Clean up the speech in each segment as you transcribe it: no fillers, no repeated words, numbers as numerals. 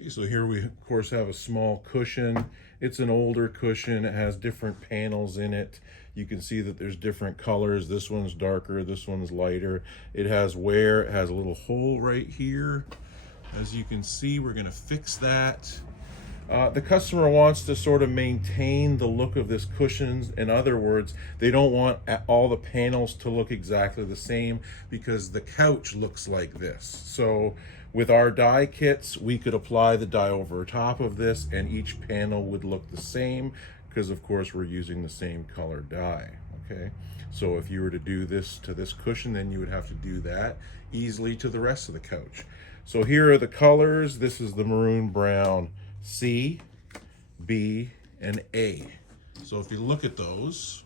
Okay, so here we of course have a small cushion. It's an older cushion. It has different panels in it. You can see that there's different colors. This one's darker, this one's lighter. It has wear. It has a little hole right here. As you can see, we're gonna fix that. The customer wants to sort of maintain the look of this cushions. In other words, they don't want all the panels to look exactly the same because the couch looks like this. So with our die kits, we could apply the die over top of this and each panel would look the same because of course we're using the same color die, okay? So if you were to do this to this cushion, then you would have to do that easily to the rest of the couch. So here are the colors. This is the maroon brown C, B, and A. So if you look at those,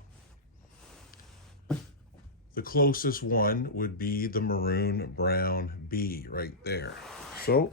the closest one would be the maroon brown B right there. So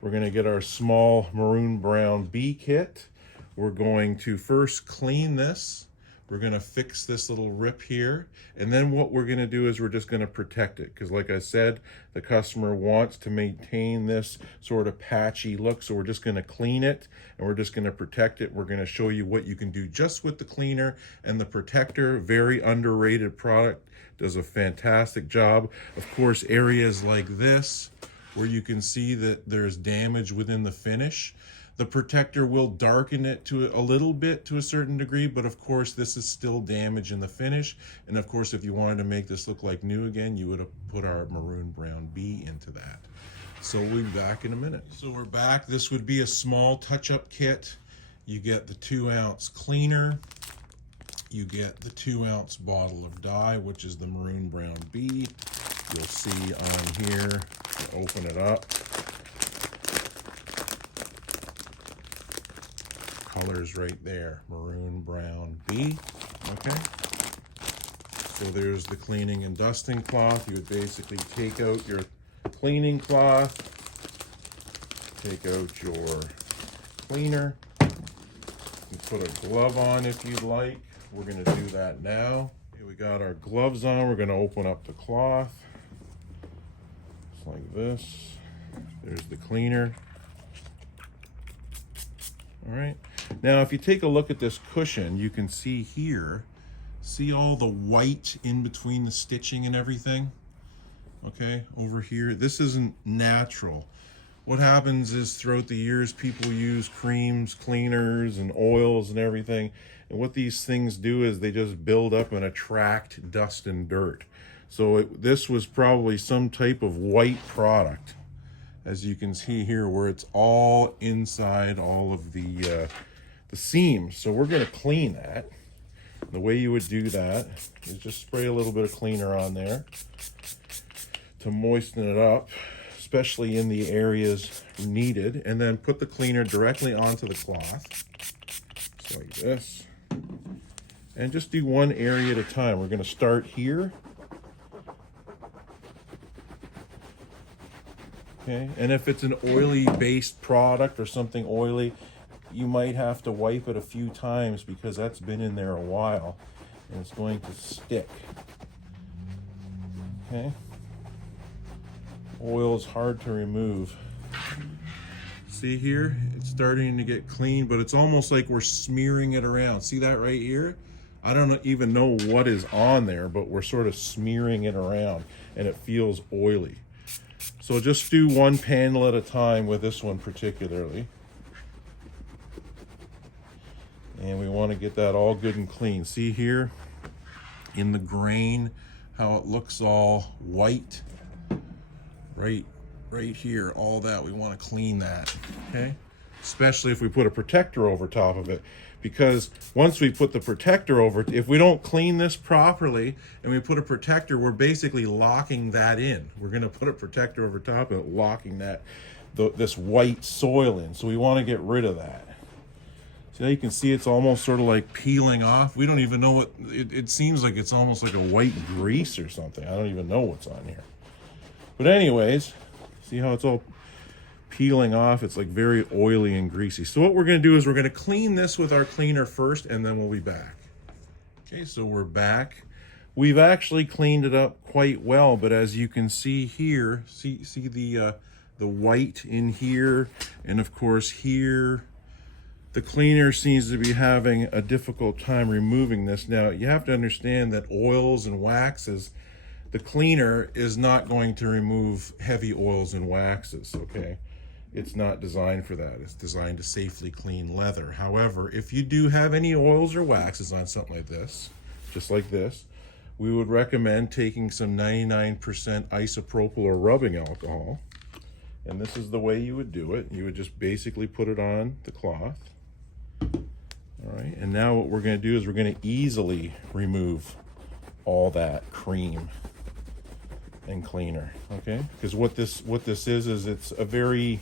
we're going to get our small maroon brown B kit. We're going to first clean this. We're going to fix this little rip here. And then what we're going to do is we're just going to protect it. Because like I said, the customer wants to maintain this sort of patchy look. So we're just going to clean it and we're just going to protect it. We're going to show you what you can do just with the cleaner and the protector. Very underrated product. Does a fantastic job. Of course, areas like this where you can see that there's damage within the finish, the protector will darken it to a little bit to a certain degree, but of course this is still damage in the finish. And of course, if you wanted to make this look like new again, you would have put our maroon brown B into that. So we'll be back in a minute. So we're back. This would be a small touch-up kit. You get the 2-ounce cleaner. You get the 2-ounce bottle of dye, which is the maroon brown B. You'll see on here, open it up. Colors right there, maroon brown B. Okay, so there's the cleaning and dusting cloth. You would basically take out your cleaning cloth, take out your cleaner, you put a glove on if you'd like. We're going to do that now. Okay, we got our gloves on. We're going to open up the cloth just like this. There's the cleaner. All right, now if you take a look at this cushion, you can see here, see all the white in between the stitching and everything? Okay, over here, this isn't natural. What happens is throughout the years, people use creams, cleaners, and oils and everything. And what these things do is they just build up and attract dust and dirt. So this was probably some type of white product, as you can see here, where it's all inside all of the seams. So we're going to clean that. The way you would do that is just spray a little bit of cleaner on there to moisten it up, especially in the areas needed, and then put the cleaner directly onto the cloth, just like this, and just do one area at a time. We're going to start here. Okay, and if it's an oily based product or something oily, you might have to wipe it a few times because that's been in there a while and it's going to stick. Okay, oil is hard to remove. See here, it's starting to get clean, but it's almost like we're smearing it around. See that right here? I don't even know what is on there, but we're sort of smearing it around and it feels oily. So just do one panel at a time with this one particularly. And we want to get that all good and clean. See here in the grain how it looks all white? Right here, all that. We want to clean that, okay? Especially if we put a protector over top of it. Because once we put the protector over, if we don't clean this properly and we put a protector, we're basically locking that in. We're going to put a protector over top of it, locking that this white soil in. So we want to get rid of that. So now you can see it's almost sort of like peeling off. We don't even know what, it seems like it's almost like a white grease or something. I don't even know what's on here. But anyways, see how it's all peeling off? It's like very oily and greasy. So what we're going to do is we're going to clean this with our cleaner first, and then we'll be back. Okay, so we're back. We've actually cleaned it up quite well, but as you can see here, see the the white in here, and of course here. The cleaner seems to be having a difficult time removing this. Now, you have to understand that oils and waxes, the cleaner is not going to remove heavy oils and waxes, okay? It's not designed for that. It's designed to safely clean leather. However, if you do have any oils or waxes on something like this, just like this, we would recommend taking some 99% isopropyl or rubbing alcohol. And this is the way you would do it. You would just basically put it on the cloth. All right, and now what we're going to do is we're going to easily remove all that cream and cleaner, okay? Because what this is it's a very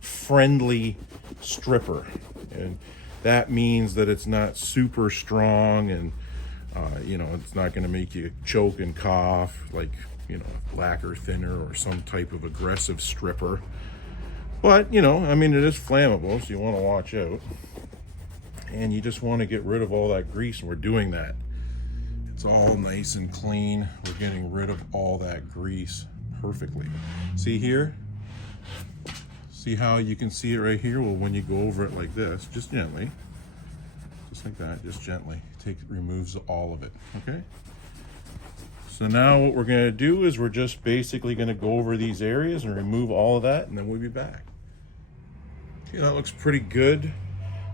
friendly stripper, and that means that it's not super strong, and you know, it's not going to make you choke and cough like, you know, lacquer thinner or some type of aggressive stripper. But, you know, I mean, it is flammable, so you want to watch out. And you just want to get rid of all that grease, and we're doing that. It's all nice and clean. We're getting rid of all that grease perfectly. See here? See how you can see it right here? Well, when you go over it like this, just gently, just like that, just gently, removes all of it, okay? So now what we're gonna do is we're just basically gonna go over these areas and remove all of that, and then we'll be back. Okay, that looks pretty good.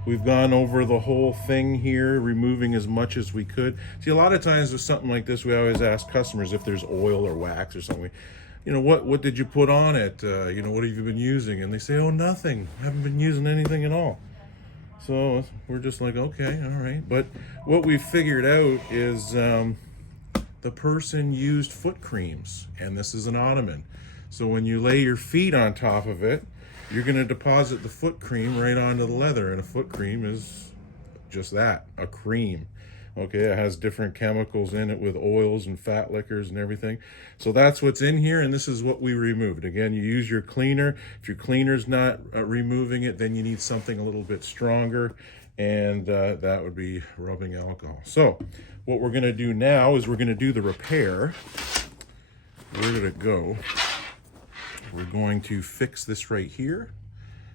We've gone over the whole thing here, removing as much as we could. See, a lot of times with something like this, we always ask customers if there's oil or wax or something. You know, what did you put on it? You know, what have you been using? And they say, oh, nothing. I haven't been using anything at all. So we're just like, okay, all right. But what we figured out is the person used foot creams, and this is an ottoman. So when you lay your feet on top of it, you're going to deposit the foot cream right onto the leather, and a foot cream is just that, a cream. Okay, it has different chemicals in it with oils and fat liquors and everything. So that's what's in here, and this is what we removed. Again, you use your cleaner. If your cleaner's not removing it, then you need something a little bit stronger, and that would be rubbing alcohol. So what we're going to do now is we're going to do the repair. Where did it go? We're going to fix this right here.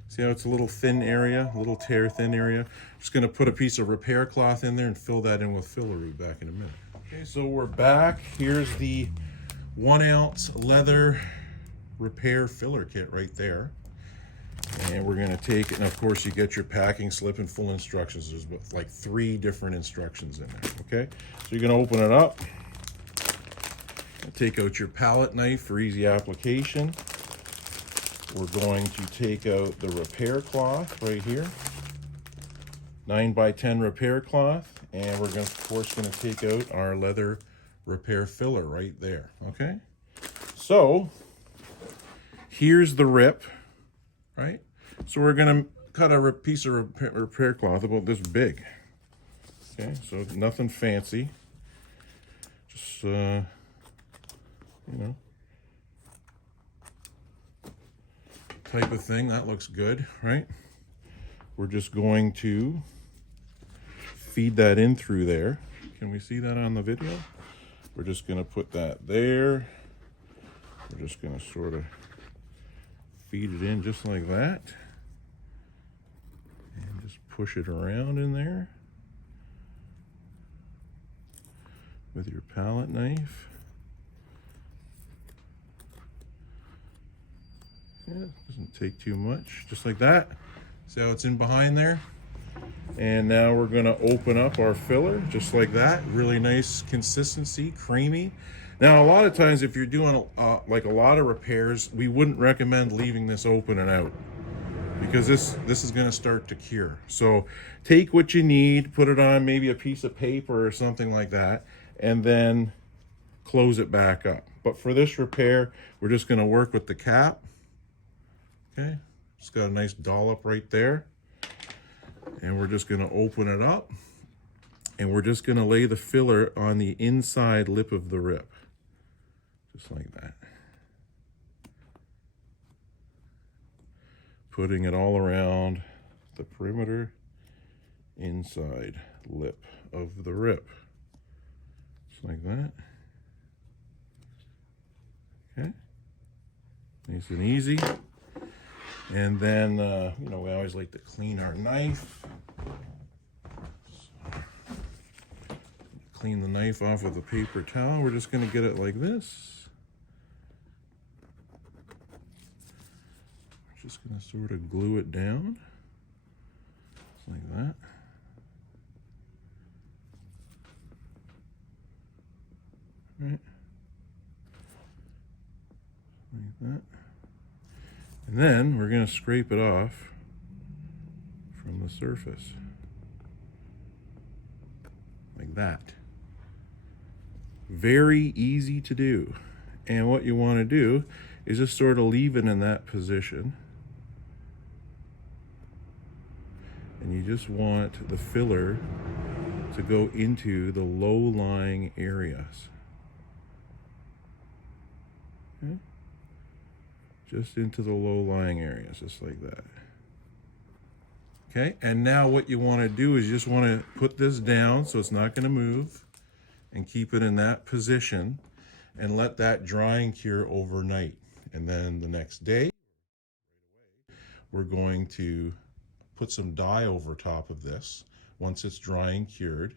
See how it's a little thin area, a little tear thin area? Just gonna put a piece of repair cloth in there and fill that in with filler root back in a minute. Okay, so we're back. Here's the 1 ounce leather repair filler kit right there. And we're gonna take it, and of course you get your packing slip and full instructions. There's like 3 different instructions in there, okay? So you're gonna open it up. Take out your palette knife for easy application. We're going to take out the repair cloth right here, 9x10 repair cloth, and we're of course going to take out our leather repair filler right there, okay? So here's the rip, right? So we're going to cut a piece of repair cloth about this big, okay? So nothing fancy, just, you know, type of thing. That looks good, right? We're just going to feed that in through there. Can we see that on the video? We're just going to put that there. We're just going to sort of feed it in just like that. And just push it around in there with your palette knife. Yeah, doesn't take too much, just like that. See how it's in behind there? And now we're gonna open up our filler, just like that. Really nice consistency, creamy. Now, a lot of times if you're doing like a lot of repairs, we wouldn't recommend leaving this open and out, because this is gonna start to cure. So take what you need, put it on maybe a piece of paper or something like that, and then close it back up. But for this repair, we're just gonna work with the cap. Okay, it's got a nice dollop right there. And we're just gonna open it up, and we're just gonna lay the filler on the inside lip of the rip. Just like that. Putting it all around the perimeter inside lip of the rip. Just like that. Okay, nice and easy. And then, you know, we always like to clean our knife. Clean the knife off with a paper towel. We're just going to get it like this. We're just going to sort of glue it down. Just like that. Right. Like that. And then we're going to scrape it off from the surface. Like that. Very easy to do. And what you want to do is just sort of leave it in that position. And you just want the filler to go into the low-lying areas. Okay? Just into the low-lying areas, just like that. Okay, and now what you want to do is you just want to put this down so it's not going to move, and keep it in that position and let that dry and cure overnight. And then the next day, we're going to put some dye over top of this once it's dry and cured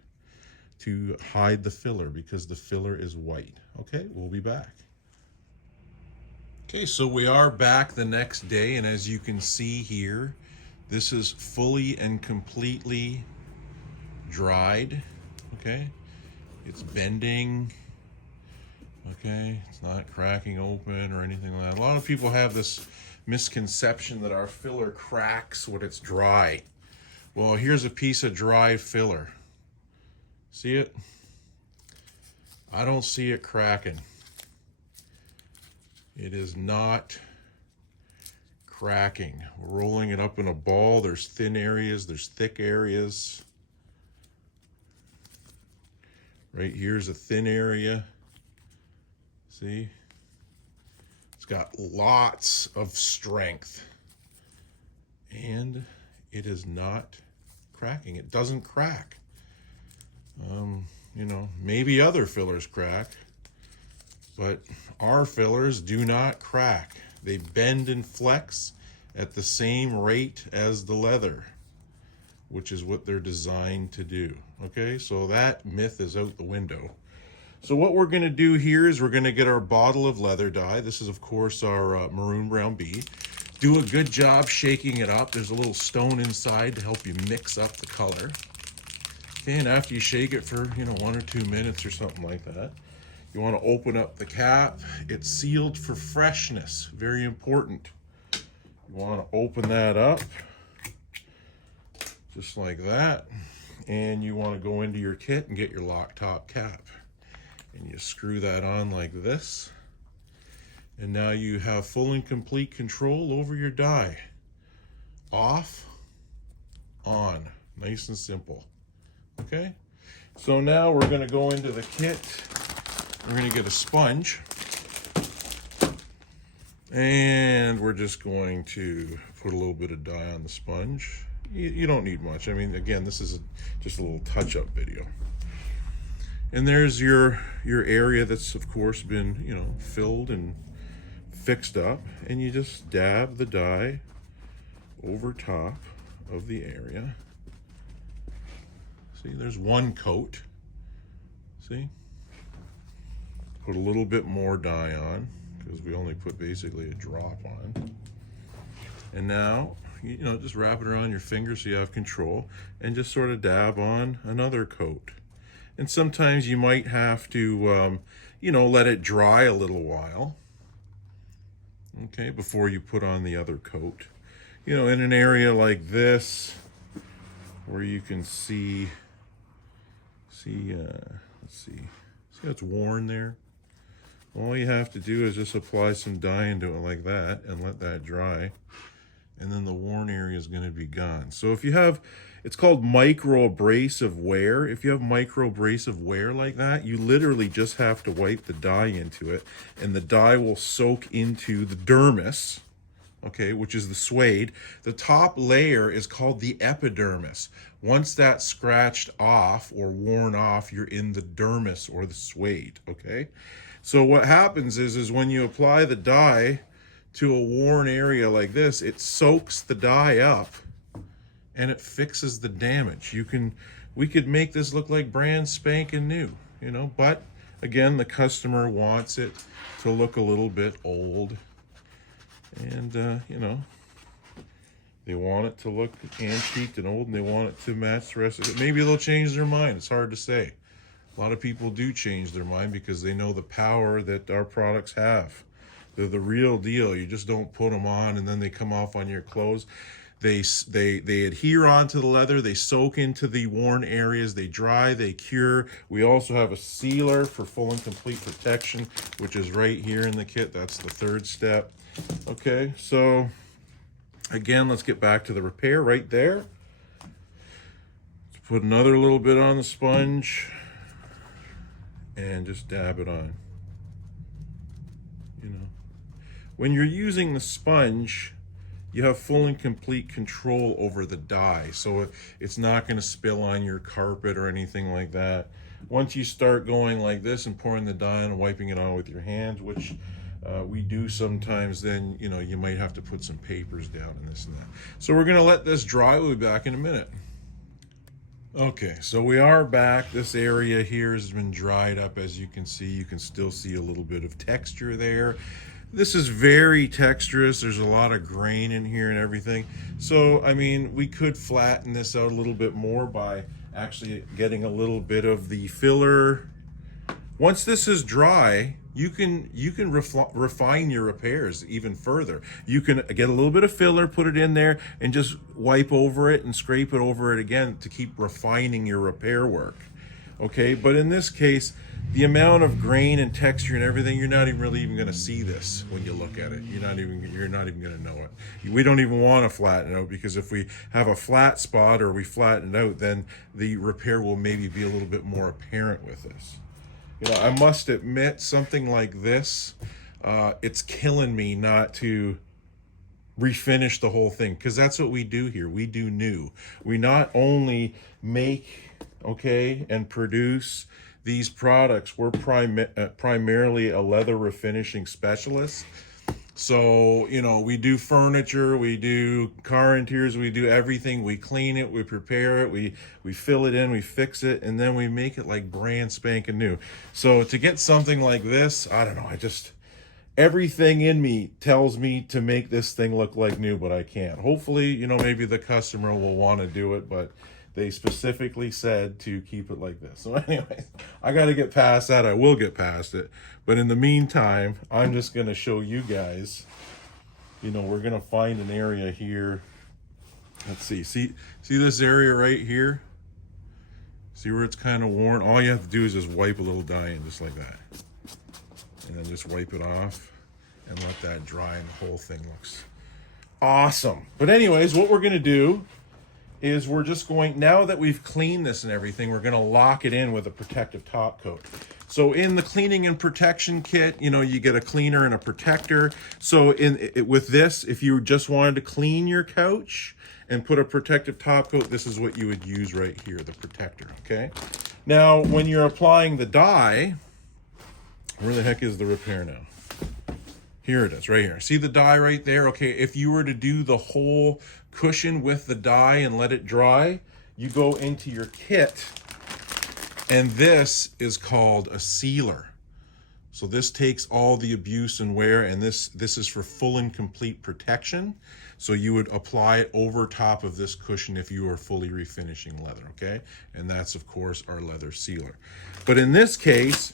to hide the filler, because the filler is white. Okay, we'll be back. Okay, so we are back the next day, and as you can see here, this is fully and completely dried. Okay, it's bending. Okay, it's not cracking open or anything like that. A lot of people have this misconception that our filler cracks when it's dry. Well, here's a piece of dry filler. See it? I don't see it cracking. It is not cracking. We're rolling it up in a ball. There's thin areas, there's thick areas. Right here's a thin area. See? It's got lots of strength. And it is not cracking. It doesn't crack. You know, maybe other fillers crack, but our fillers do not crack. They bend and flex at the same rate as the leather, which is what they're designed to do. Okay, so that myth is out the window. So what we're going to do here is we're going to get our bottle of leather dye. This is, of course, our maroon brown bee. Do a good job shaking it up. There's a little stone inside to help you mix up the color. Okay, and after you shake it for, 1 or 2 minutes or something like that, you want to open up the cap. It's sealed for freshness. Very important. You want to open that up just like that. And you want to go into your kit and get your lock top cap. And you screw that on like this. And now you have full and complete control over your dye. Off, on. Nice and simple. Okay? So now we're going to go into the kit. We're going to get a sponge. And we're just going to put a little bit of dye on the sponge. You don't need much. I mean, again, this is just a little touch-up video. And there's your area that's, of course, been, filled and fixed up. And you just dab the dye over top of the area. See, there's one coat. See? Put a little bit more dye on, because we only put basically a drop on. And now, just wrap it around your finger so you have control, and just sort of dab on another coat. And sometimes you might have to, let it dry a little while, okay, before you put on the other coat. In an area like this, where you can see, let's see how it's worn there? All you have to do is just apply some dye into it like that and let that dry. And then the worn area is going to be gone. So if you have, it's called micro abrasive wear. If you have micro abrasive wear like that, you literally just have to wipe the dye into it, and the dye will soak into the dermis, okay, which is the suede. The top layer is called the epidermis. Once that's scratched off or worn off, you're in the dermis or the suede, okay? So what happens is when you apply the dye to a worn area like this, it soaks the dye up and it fixes the damage. We could make this look like brand spanking new, you know, but again, the customer wants it to look a little bit old, and you know, they want it to look antiqued and old, and they want it to match the rest of it. Maybe they'll change their mind. It's hard to say. A lot of people do change their mind because they know the power that our products have. They're the real deal. You just don't put them on and then they come off on your clothes. They adhere onto the leather, they soak into the worn areas, they dry, they cure. We also have a sealer for full and complete protection, which is right here in the kit. That's the third step. Okay, so again, let's get back to the repair right there. Let's put another little bit on the sponge and just dab it on. You know, when you're using the sponge, you have full and complete control over the dye, so it's not going to spill on your carpet or anything like that. Once you start going like this and pouring the dye on and wiping it on with your hands, which we do sometimes, then you know you might have to put some papers down and this and that. So we're going to let this dry. We'll be back in a minute. Okay, so we are back. This area here has been dried up. As you can see, you can still see a little bit of texture there. This is very texturous. There's a lot of grain in here and everything. So, I mean, we could flatten this out a little bit more by actually getting a little bit of the filler. Once this is dry, you can refine your repairs even further. You can get a little bit of filler, put it in there, and just wipe over it and scrape it over it again to keep refining your repair work. Okay, but in this case, the amount of grain and texture and everything, you're not even really going to see this when you look at it. You're not even going to know it. We don't even want to flatten it out, because if we have a flat spot or we flatten it out, then the repair will maybe be a little bit more apparent with this. You know, I must admit, something like this, it's killing me not to refinish the whole thing, because that's what we do here. We do new. We not only make, okay, and produce these products, we're primarily a leather refinishing specialist. So, you know, we do furniture, we do car interiors, we do everything. We clean it, we prepare it, we fill it in, we fix it, and then we make it like brand spanking new. So to get something like this, I don't know, everything in me tells me to make this thing look like new, but I can't. Hopefully, you know, maybe the customer will want to do it, but they specifically said to keep it like this. So anyways, I got to get past that. I will get past it. But in the meantime, I'm just going to show you guys, you know, we're going to find an area here. Let's see this area right here? See where it's kind of worn? All you have to do is just wipe a little dye in just like that. And then just wipe it off and let that dry, and the whole thing looks awesome. But anyways, what we're going to do is we're just going, now that we've cleaned this and everything, we're going to lock it in with a protective top coat. So in the cleaning and protection kit, you know, you get a cleaner and a protector. So with this, if you just wanted to clean your couch and put a protective top coat, this is what you would use right here, the protector, okay? Now, when you're applying the dye, where the heck is the repair now? Here it is, right here. See the dye right there? Okay, if you were to do the whole cushion with the dye and let it dry, you go into your kit, and this is called a sealer. So this takes all the abuse and wear, and this is for full and complete protection. So you would apply it over top of this cushion if you are fully refinishing leather, okay? And that's, of course, our leather sealer. But in this case,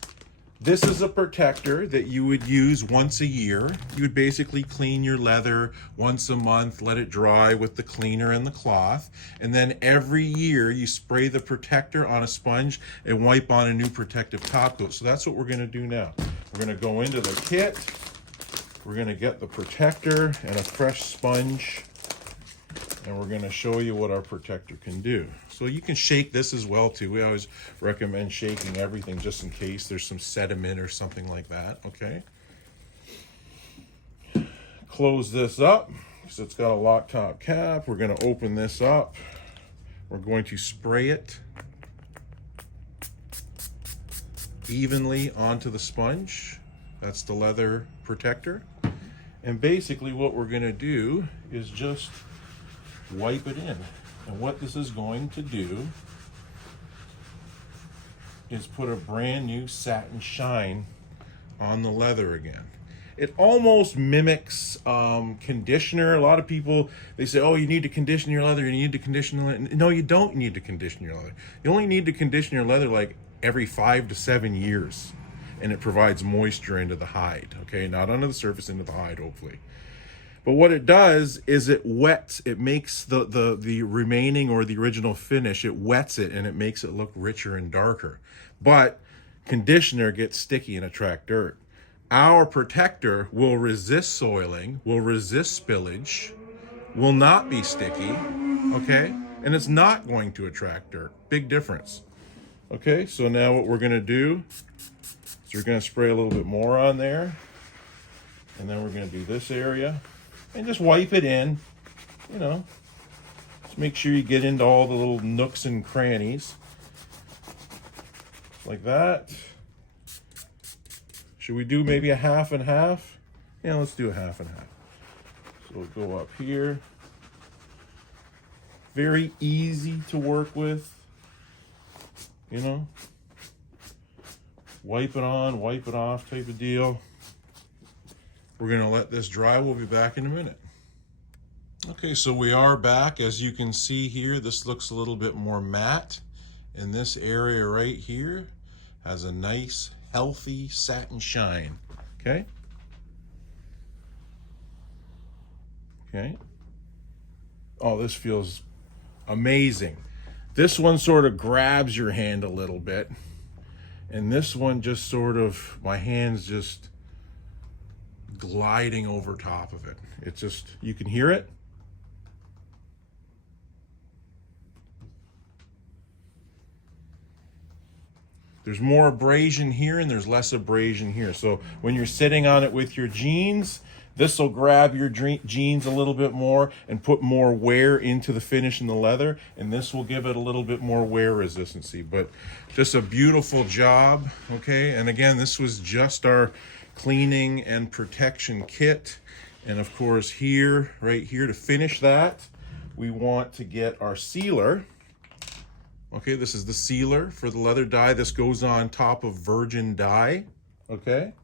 this is a protector that you would use once a year. You would basically clean your leather once a month, let it dry with the cleaner and the cloth, and then every year you spray the protector on a sponge and wipe on a new protective top coat. So that's what we're going to do now. We're going to go into the kit, we're going to get the protector and a fresh sponge, and we're going to show you what our protector can do. So you can shake this as well too. We always recommend shaking everything just in case there's some sediment or something like that, okay? Close this up, so it's got a lock top cap. We're going to open this up. We're going to spray it evenly onto the sponge. That's the leather protector. And basically what we're going to do is just wipe it in. And what this is going to do is put a brand new satin shine on the leather again. It almost mimics conditioner. A lot of people, they say, oh, you need to condition your leather, you need to condition the leather. No, you don't need to condition your leather. You only need to condition your leather like every 5 to 7 years. And it provides moisture into the hide, okay? Not onto the surface, into the hide, hopefully. But what it does is it wets, it makes the remaining or the original finish, it wets it and it makes it look richer and darker. But conditioner gets sticky and attract dirt. Our protector will resist soiling, will resist spillage, will not be sticky, okay? And it's not going to attract dirt. Big difference. Okay, so now what we're gonna do is we're gonna spray a little bit more on there. And then we're gonna do this area. And just wipe it in, you know. Just make sure you get into all the little nooks and crannies. Like that. Should we do maybe a half and half? Yeah, let's do a half and half. So we'll go up here. Very easy to work with, you know. Wipe it on, wipe it off type of deal. We're gonna let this dry. We'll be back in a minute. Okay, so we are back. As you can see here, this looks a little bit more matte. And this area right here has a nice, healthy satin shine, okay? Okay. Oh, this feels amazing. This one sort of grabs your hand a little bit. And this one just sort of, my hand's just gliding over top of it. It's just, you can hear it. There's more abrasion here and there's less abrasion here. So when you're sitting on it with your jeans, this will grab your jeans a little bit more and put more wear into the finish in the leather. And this will give it a little bit more wear resistancy. But just a beautiful job, okay? And again, this was just our cleaning and protection kit. And of course here, right here, to finish that, we want to get our sealer. Okay, this is the sealer for the leather dye. This goes on top of virgin dye, okay?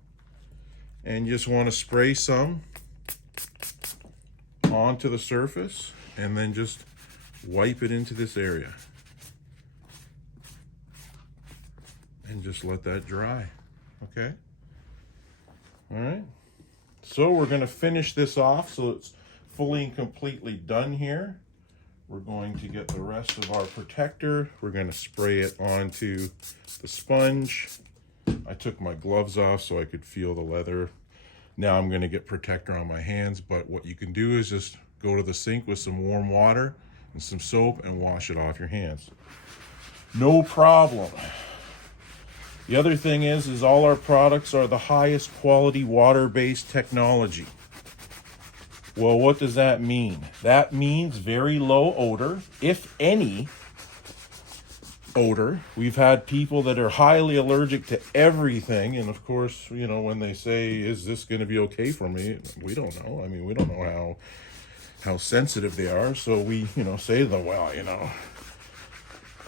And you just want to spray some onto the surface and then just wipe it into this area. And just let that dry, okay? All right, so we're gonna finish this off so it's fully and completely done here. We're going to get the rest of our protector. We're going to spray it onto the sponge. I took my gloves off so I could feel the leather. Now I'm going to get protector on my hands, but what you can do is just go to the sink with some warm water and some soap and wash it off your hands. No problem. The other thing is all our products are the highest quality water-based technology. Well, what does that mean? That means very low odor, if any odor. We've had people that are highly allergic to everything. And of course, you know, when they say, is this going to be okay for me? We don't know. I mean, we don't know how sensitive they are. So we, you know, say to them, well, you know,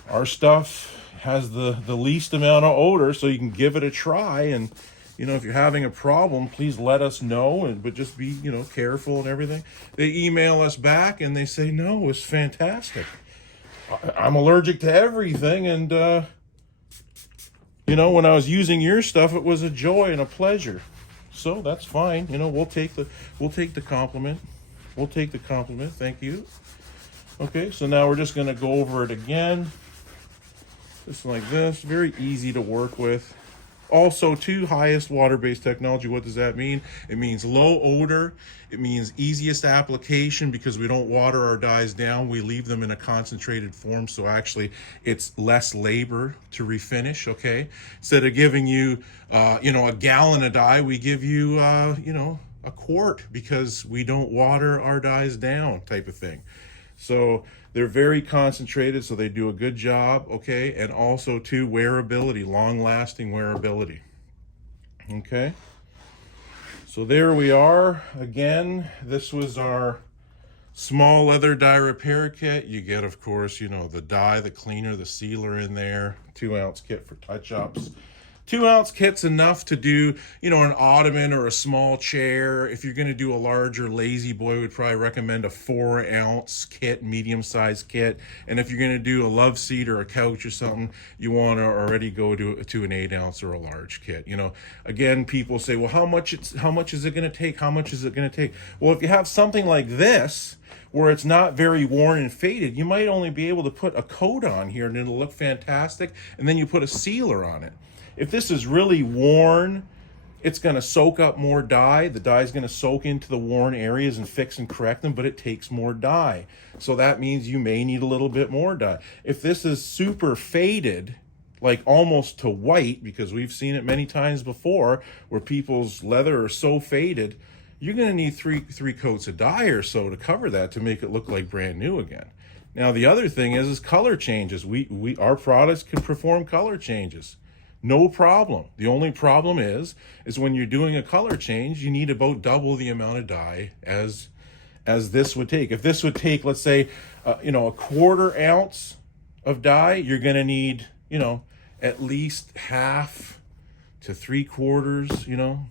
our stuff has the least amount of odor, so you can give it a try. And you know, if you're having a problem, please let us know, but just be, you know, careful and everything. They email us back and they say, no, it's fantastic. I'm allergic to everything. And, you know, when I was using your stuff, it was a joy and a pleasure. So that's fine. You know, we'll take the compliment. We'll take the compliment. Thank you. Okay, so now we're just going to go over it again. Just like this. Very easy to work with. Also, too, highest water-based technology. What does that mean? It means low odor. It means easiest application because we don't water our dyes down. We leave them in a concentrated form, so actually it's less labor to refinish, okay? Instead of giving you, you know, a gallon of dye, we give you, you know, a quart because we don't water our dyes down type of thing. So they're very concentrated, so they do a good job, okay? And also, too, wearability, long-lasting wearability, okay? So there we are. Again, this was our small leather dye repair kit. You get, of course, you know, the dye, the cleaner, the sealer in there, 2-ounce kit for touch-ups. 2-ounce kit's enough to do, you know, an ottoman or a small chair. If you're going to do a larger lazy boy, would probably recommend a 4-ounce kit, medium-sized kit. And if you're going to do a love seat or a couch or something, you want to already go to an 8-ounce or a large kit. You know, again, people say, well, how much is it going to take? How much is it going to take? Well, if you have something like this, where it's not very worn and faded, you might only be able to put a coat on here and it'll look fantastic, and then you put a sealer on it. If this is really worn, it's going to soak up more dye. The dye is going to soak into the worn areas and fix and correct them, but it takes more dye. So that means you may need a little bit more dye. If this is super faded, like almost to white, because we've seen it many times before where people's leather are so faded, you're going to need three coats of dye or so to cover that to make it look like brand new again. Now, the other thing is color changes. Our products can perform color changes. No problem. The only problem is when you're doing a color change, you need about double the amount of dye as this would take. If this would take, let's say, you know, a 1/4 ounce of dye, you're going to need, you know, at least half to 3/4, you know.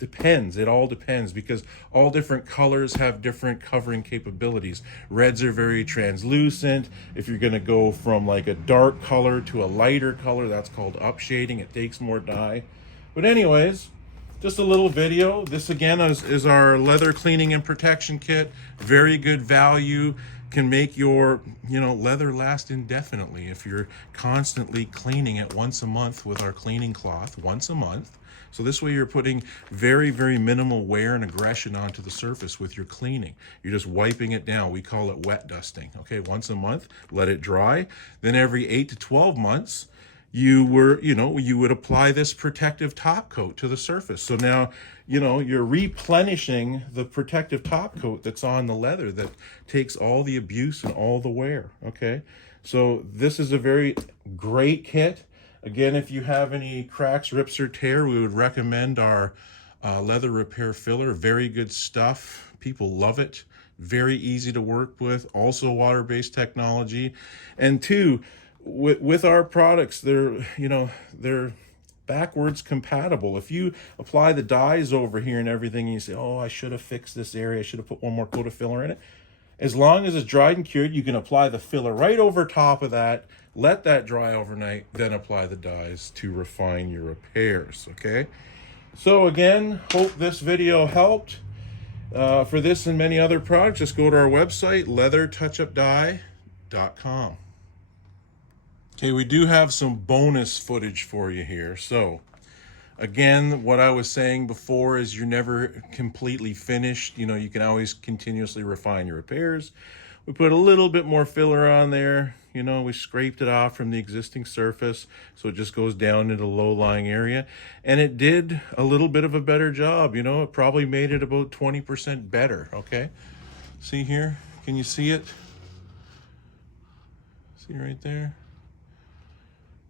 Depends. It all depends, because all different colors have different covering capabilities. Reds are very translucent. If you're going to go from like a dark color to a lighter color, that's called upshading. It takes more dye. But anyways, just a little video. This again is our leather cleaning and protection kit. Very good value. Can make your, you know, leather last indefinitely if you're constantly cleaning it once a month with our cleaning cloth, once a month. So this way you're putting very, very minimal wear and aggression onto the surface with your cleaning. You're just wiping it down. We call it wet dusting. Okay, once a month, let it dry. Then every 8 to 12 months, you would apply this protective top coat to the surface. So now, you know, you're replenishing the protective top coat that's on the leather that takes all the abuse and all the wear. Okay, so this is a very great kit. Again, if you have any cracks, rips, or tear, we would recommend our leather repair filler. Very good stuff. People love it. Very easy to work with. Also water-based technology. And two, with our products, they're backwards compatible. If you apply the dyes over here and everything, and you say, oh, I should have fixed this area, I should have put one more coat of filler in it. As long as it's dried and cured, you can apply the filler right over top of that, let that dry overnight, then apply the dyes to refine your repairs, okay? So again, hope this video helped. For this and many other products, just go to our website, leathertouchupdye.com. Okay, we do have some bonus footage for you here. So again, what I was saying before is you're never completely finished. You know, you can always continuously refine your repairs. We put a little bit more filler on there. You know, we scraped it off from the existing surface, so it just goes down into the low-lying area. And it did a little bit of a better job. You know, it probably made it about 20% better, okay? See here? Can you see it? See right there?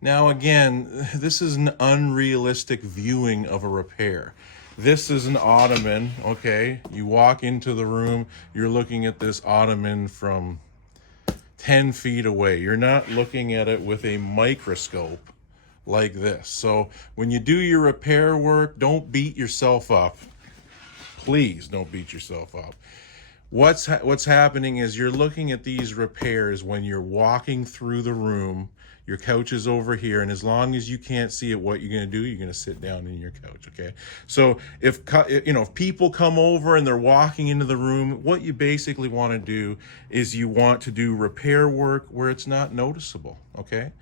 Now again, this is an unrealistic viewing of a repair. This is an ottoman, okay? You walk into the room, you're looking at this ottoman from 10 feet away. You're not looking at it with a microscope like this. So when you do your repair work, don't beat yourself up. Please don't beat yourself up. What's happening is you're looking at these repairs when you're walking through the room. Your couch is over here, and as long as you can't see it, what you're going to do, you're going to sit down in your couch, okay? So if people come over and they're walking into the room, what you basically want to do is you want to do repair work where it's not noticeable, okay?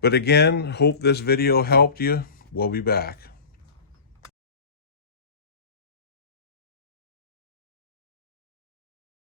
But again, hope this video helped you. We'll be back.